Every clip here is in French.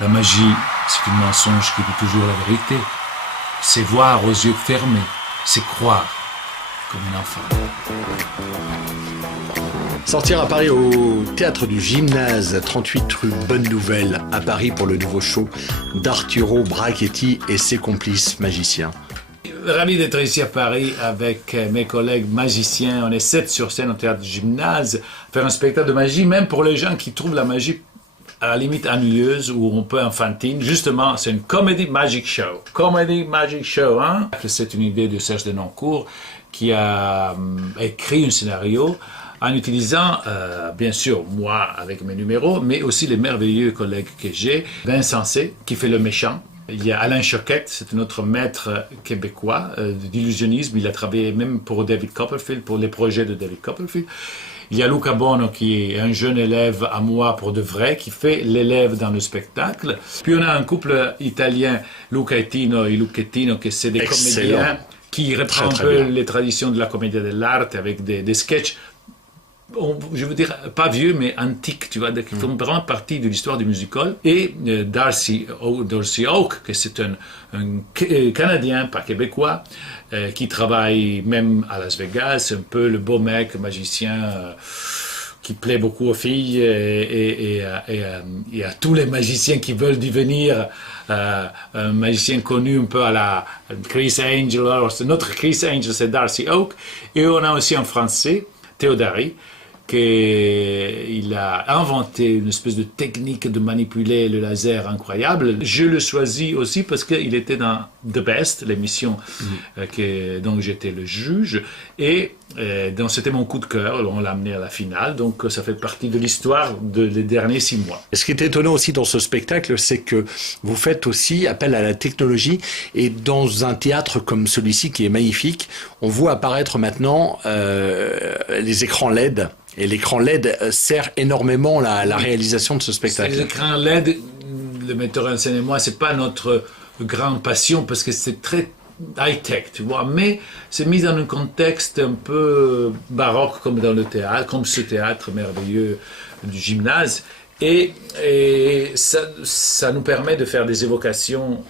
La magie, c'est un mensonge qui dit toujours la vérité. C'est voir aux yeux fermés, c'est croire comme un enfant. Sortir à Paris au théâtre du Gymnase, 38 rue Bonne Nouvelle, à Paris pour le nouveau show d'Arturo Brachetti et ses complices magiciens. Ravi d'être ici à Paris avec mes collègues magiciens. On est 7 sur scène au théâtre du Gymnase, faire un spectacle de magie, même pour les gens qui trouvent la magie à la limite ennuyeuse ou un peu enfantine. Justement, c'est une comedy magic show. Comedy magic show, hein? C'est une idée de Serge Denoncourt qui a écrit un scénario en utilisant, bien sûr, moi avec mes numéros, mais aussi les merveilleux collègues que j'ai. Vincent C, qui fait le méchant. Il y a Alain Choquette, c'est un autre maître québécois d'illusionnisme. Il a travaillé même pour David Copperfield, pour les projets de David Copperfield. Il y a Luca Bono, qui est un jeune élève à moi pour de vrai, qui fait l'élève dans le spectacle. Puis on a un couple italien, Luca et Lucchettino, qui c'est des comédiens qui reprennent un peu les traditions de la commedia dell'arte avec des sketchs. Je veux dire, pas vieux, mais antiques, tu vois, qui font vraiment partie de l'histoire du musical. Et Darcy Oak, que c'est un Canadien, pas québécois, qui travaille même à Las Vegas, un peu le beau mec, magicien, qui plaît beaucoup aux filles et à tous les magiciens qui veulent devenir un magicien connu un peu à la Chris Angel. Alors, notre Chris Angel, c'est Darcy Oak. Et on a aussi un Français, Théodari, qu'il a inventé une espèce de technique de manipuler le laser incroyable. Je le choisis aussi parce qu'il était dans The Best, l'émission dont j'étais le juge, et donc c'était mon coup de cœur. On l'a amené à la finale, donc ça fait partie de l'histoire des derniers 6 mois. Ce qui est étonnant aussi dans ce spectacle, c'est que vous faites aussi appel à la technologie, et dans un théâtre comme celui-ci qui est magnifique, on voit apparaître maintenant les écrans LED. Et l'écran LED sert énormément la réalisation de ce spectacle. Les écrans LED, le metteur en scène et moi, c'est pas notre grande passion parce que c'est très high-tech, tu vois. Mais c'est mis dans un contexte un peu baroque comme dans le théâtre, comme ce théâtre merveilleux du Gymnase. Et ça nous permet de faire des évocations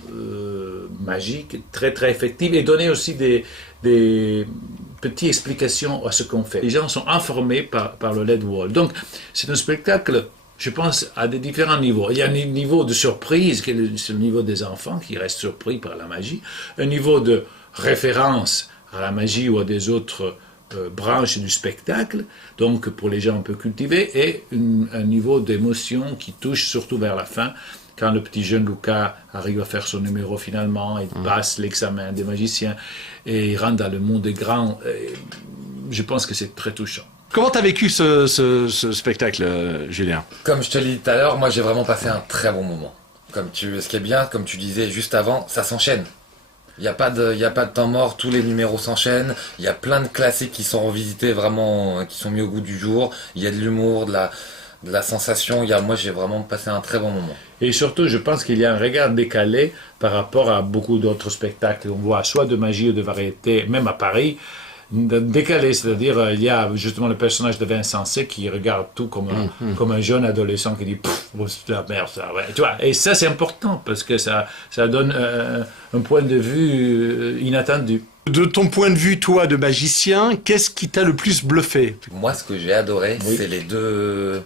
magiques, très très effectives, et donner aussi des petites explications à ce qu'on fait. Les gens sont informés par le LED Wall. Donc, c'est un spectacle, je pense, à des différents niveaux. Il y a un niveau de surprise, c'est le niveau des enfants qui restent surpris par la magie, un niveau de référence à la magie ou à des autres branches du spectacle, donc pour les gens un peu cultivés, et un niveau d'émotion qui touche surtout vers la fin, quand le petit jeune Luca arrive à faire son numéro finalement, il passe l'examen des magiciens et il rentre dans le monde des grands. Je pense que c'est très touchant. Comment t'as vécu ce spectacle, Julien? Comme je te l'ai dit tout à l'heure, moi j'ai vraiment passé un très bon moment. Ce qui est bien, comme tu disais juste avant, ça s'enchaîne. Il n'y a pas de temps mort, tous les numéros s'enchaînent. Il y a plein de classiques qui sont revisités vraiment, qui sont mis au goût du jour. Il y a de l'humour, de la sensation. Moi j'ai vraiment passé un très bon moment. Et surtout, je pense qu'il y a un regard décalé par rapport à beaucoup d'autres spectacles. On voit soit de magie ou de variété, même à Paris, décalé, c'est-à-dire il y a justement le personnage de Vincent C qui regarde tout comme un jeune adolescent qui dit c'est la merde ça, ouais. Tu vois, et ça c'est important parce que ça donne un point de vue inattendu. De ton point de vue, toi, de magicien, qu'est-ce qui t'a le plus bluffé? Moi, ce que j'ai adoré, c'est les deux,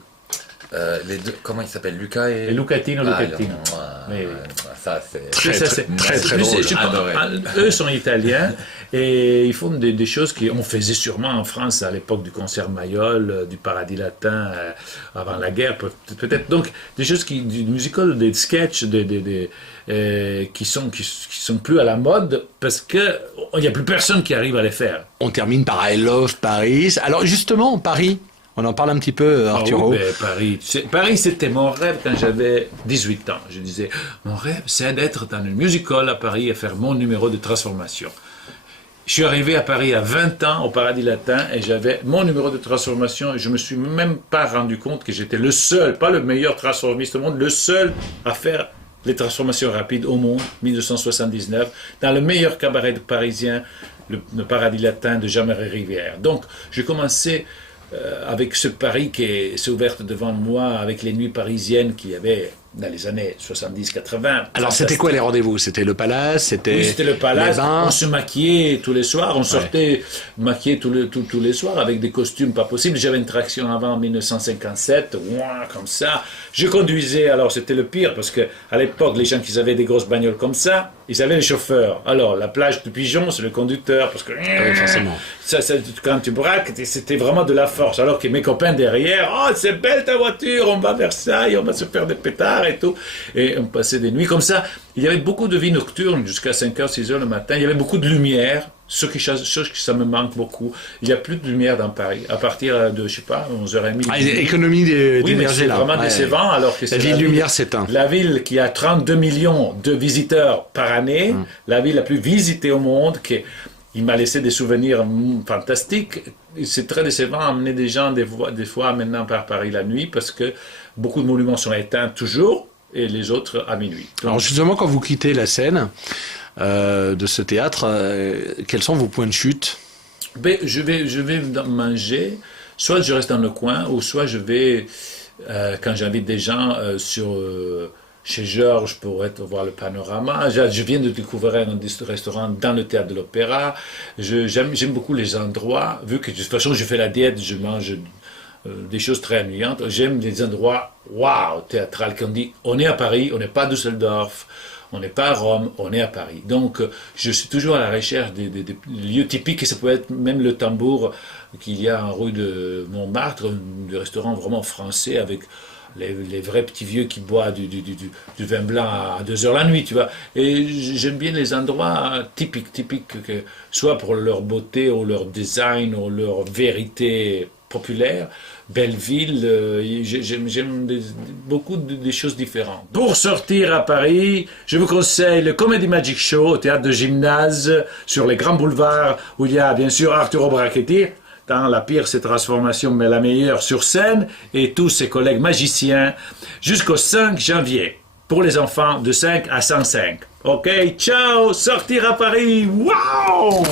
comment ils s'appellent, Luca et Lucchettino. Ça, c'est très drôle. Adoré. Eux sont italiens et ils font des choses qu'on faisait sûrement en France à l'époque du concert Mayol, du Paradis Latin, avant la guerre, peut-être. Donc, des choses du musical, des sketchs, qui sont plus à la mode parce qu'il n'y a plus personne qui arrive à les faire. On termine par I Love Paris. Alors justement, Paris, on en parle un petit peu, Arturo. Paris, c'était mon rêve quand j'avais 18 ans. Je disais, mon rêve, c'est d'être dans une musical à Paris et faire mon numéro de transformation. Je suis arrivé à Paris à 20 ans, au Paradis Latin, et j'avais mon numéro de transformation. Et je ne me suis même pas rendu compte que j'étais le seul, pas le meilleur transformiste au monde, le seul à faire les transformations rapides au monde, 1979, dans le meilleur cabaret parisien, le Paradis Latin de Jean-Marie Rivière. Donc, j'ai commencé avec ce Paris qui s'est ouvert devant moi, avec les nuits parisiennes qui avaient dans les années 70-80. Alors, c'était quoi les rendez-vous? C'était le Palace? C'était le Palace. les bains? On se maquillait tous les soirs. On sortait maquillés tous les soirs avec des costumes pas possibles. J'avais une traction avant en 1957, comme ça. Je conduisais, alors c'était le pire, parce que à l'époque, les gens qui avaient des grosses bagnoles comme ça, ils avaient les chauffeurs. Alors, la plage de Pigeon, c'est le conducteur, parce que Oui, forcément. quand tu braques, c'était vraiment de la force. Alors que mes copains derrière, oh, c'est belle ta voiture, on va vers ça, et on va se faire des pétards et tout. Et on passait des nuits comme ça. Il y avait beaucoup de vie nocturne jusqu'à 5h, 6h le matin. Il y avait beaucoup de lumière, ce qui ça me manque beaucoup. Il n'y a plus de lumière dans Paris. À partir de, je sais pas, 11h30. Ah, économie d'énergie, là. C'est vraiment décevant, alors que c'est la ville lumière s'éteint. La ville qui a 32 millions de visiteurs par année, la ville la plus visitée au monde, il m'a laissé des souvenirs fantastiques. C'est très décevant d'amener des gens des fois maintenant par Paris la nuit, parce que beaucoup de monuments sont éteints toujours, et les autres à minuit. Donc, alors justement, quand vous quittez la scène de ce théâtre, quels sont vos points de chute? ben, je vais manger, soit je reste dans le coin, ou soit je vais, quand j'invite des gens chez Georges pour voir le panorama. Je viens de découvrir un restaurant dans le théâtre de l'Opéra. J'aime beaucoup les endroits, vu que de toute façon je fais la diète, je mange des choses très ennuyantes. J'aime les endroits, waouh, théâtrales, qu'on dit, on est à Paris, on n'est pas à Düsseldorf, on n'est pas à Rome, on est à Paris. Donc, je suis toujours à la recherche des lieux typiques, et ça peut être même le Tambour qu'il y a en rue de Montmartre, des restaurants vraiment français avec les vrais petits vieux qui boivent du vin blanc à 2h la nuit, tu vois. Et j'aime bien les endroits typiques, soit pour leur beauté, ou leur design, ou leur vérité populaire. Belleville, j'aime beaucoup des choses différentes. Pour sortir à Paris, je vous conseille le Comedy Magic Show au théâtre de Gymnase, sur les grands boulevards, où il y a bien sûr Arturo Brachetti, dans La pire c'est transformation, mais la meilleure sur scène, et tous ses collègues magiciens, jusqu'au 5 janvier, pour les enfants de 5 à 105. Ok, ciao, sortir à Paris, waouh!